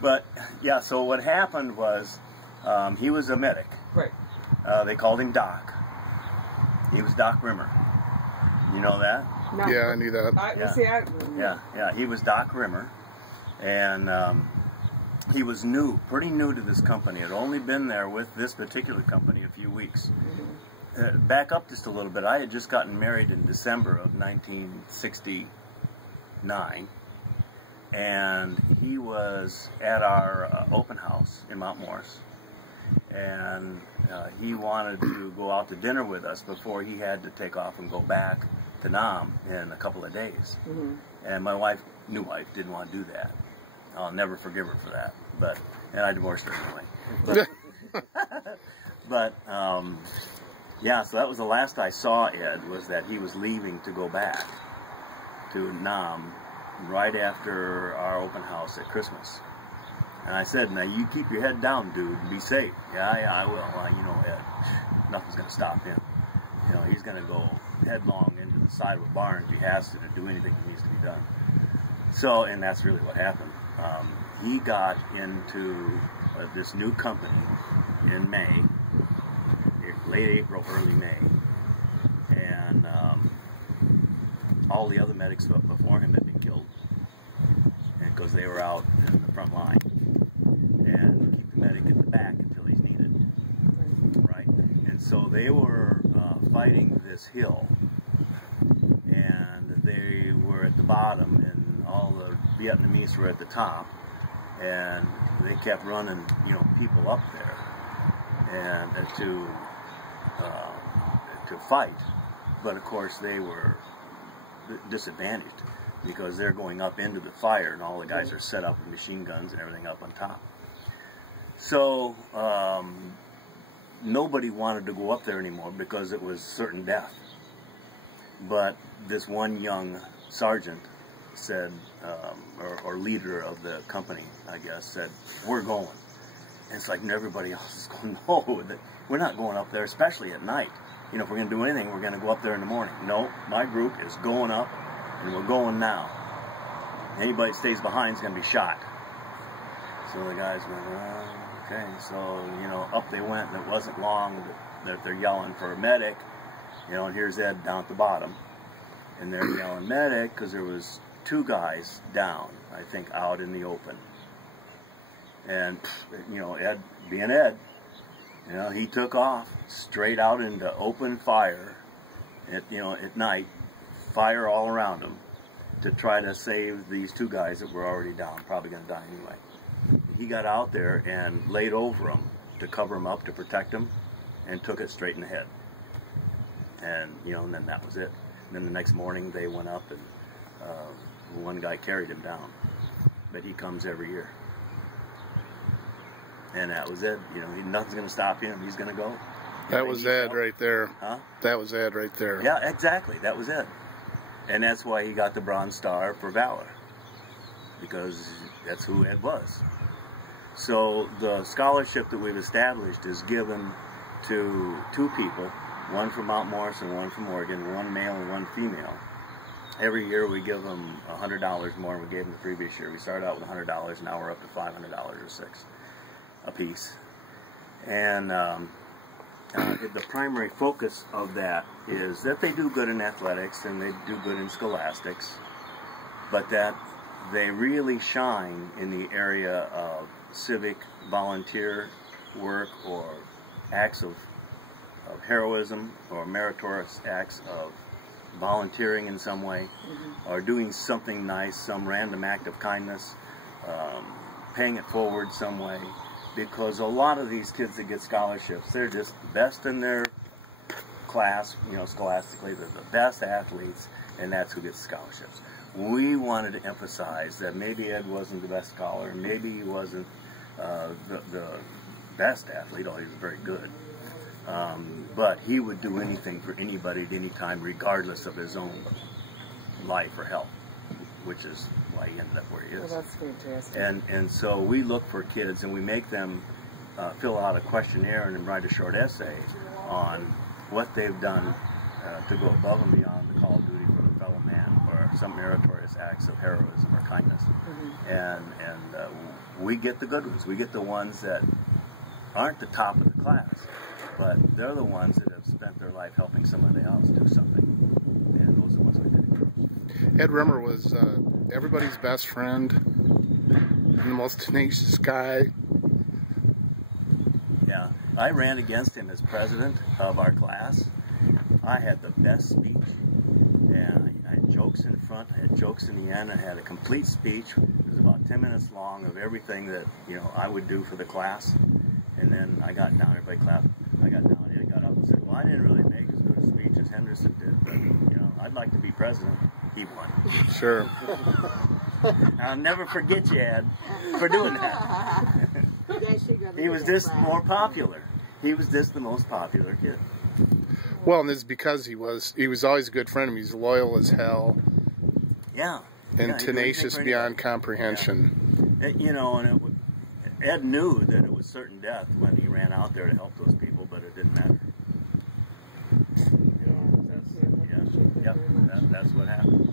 But, yeah, so what happened was he was a medic. Right. They called him Doc. He was Doc Rimmer. You know that? No. Yeah, I knew that. Yeah, he was Doc Rimmer. And he was pretty new to this company. Had only been there with this particular company a few weeks. Back up just a little bit. I had just gotten married in December of 1969. And he was at our open house in Mount Morris. And he wanted to go out to dinner with us before he had to take off and go back to Nam in a couple of days. And my wife, new wife, didn't want to do that. I'll never forgive her for that. And I divorced her anyway. But yeah, so that was the last I saw Ed, was that he was leaving to go back to Nam right after our open house at Christmas. And I said, now you keep your head down, dude, and be safe. Yeah, I will. Well, you know, Ed, nothing's going to stop him. You know, he's going to go headlong into the side of a barn if he has to do anything that needs to be done. So, and that's really what happened. He got into this new company in May, late April, early May, and all the other medics before him had been killed because they were out in the front line, and keep the medic in the back until he's needed, right? And so they were fighting this hill, and they were at the bottom, and all the Vietnamese were at the top, and they kept running, you know, people up there, and to fight, but of course they were disadvantaged because they're going up into the fire, and all the guys are set up with machine guns and everything up on top. So nobody wanted to go up there anymore because it was certain death. But this one young sergeant said, or leader of the company, I guess, said, "We're going." And it's like everybody else is going, "No, we're not going up there, especially at night. You know, if we're going to do anything, we're going to go up there in the morning." No, my group is going up, and we're going now. Anybody that stays behind is going to be shot. So the guys went, okay. So, you know, up they went, and it wasn't long that they're yelling for a medic. You know, and here's Ed down at the bottom. And they're yelling medic because there was 2 guys down, I think, out in the open. And, you know, Ed, being Ed, you know, he took off straight out into open fire, at night, fire all around him, to try to save these 2 guys that were already down, probably going to die anyway. He got out there and laid over them to cover them up, to protect them, and took it straight in the head. And, you know, and then that was it. And then the next morning they went up, and one guy carried him down. But he comes every year. And that was it. You know, nothing's going to stop him. He's going to go. That was Ed right there. Huh? That was Ed right there. Yeah, exactly. That was Ed. And that's why he got the Bronze Star for valor. Because that's who Ed was. So the scholarship that we've established is given to 2 people, one from Mount Morris and one from Oregon, one male and one female. Every year we give them $100 more than we gave them the previous year. We started out with $100, now we're up to $500 or $600 a piece. And the primary focus of that is that they do good in athletics and they do good in scholastics, but that they really shine in the area of civic volunteer work, or acts of heroism, or meritorious acts of volunteering in some way, or doing something nice, some random act of kindness, paying it forward some way. Because a lot of these kids that get scholarships, they're just the best in their class, you know, scholastically. They're the best athletes, and that's who gets scholarships. We wanted to emphasize that maybe Ed wasn't the best scholar, maybe he wasn't the best athlete, although he was very good. But he would do anything for anybody at any time, regardless of his own life or health, which is why he ended up where he is. Well, that's fantastic. And so we look for kids, and we make them fill out a questionnaire and then write a short essay on what they've done to go above and beyond the call of duty for their fellow man, or some meritorious acts of heroism or kindness. And we get the good ones. We get the ones that aren't the top of the class, but they're the ones that have spent their life helping somebody else do something. And those are the ones we get. Ed Rimmer was everybody's best friend and the most tenacious guy. Yeah, I ran against him as president of our class. I had the best speech, and I had jokes in front, I had jokes in the end. I had a complete speech. It was about 10 minutes long of everything that, you know, I would do for the class. And then I got down, everybody clapped. I got down, I got up and said, well, I didn't really make as good a speech as Henderson did, but, you know, I'd like to be president. He won. Sure. I'll never forget you, Ed, for doing that. He was just more popular. He was just the most popular kid. Well, and this is because he was always a good friend of him. He's loyal as hell. Yeah. And yeah, tenacious beyond comprehension. Yeah. You know, and Ed knew that it was certain death when he ran out there to help those people, but it didn't matter. That's what happened.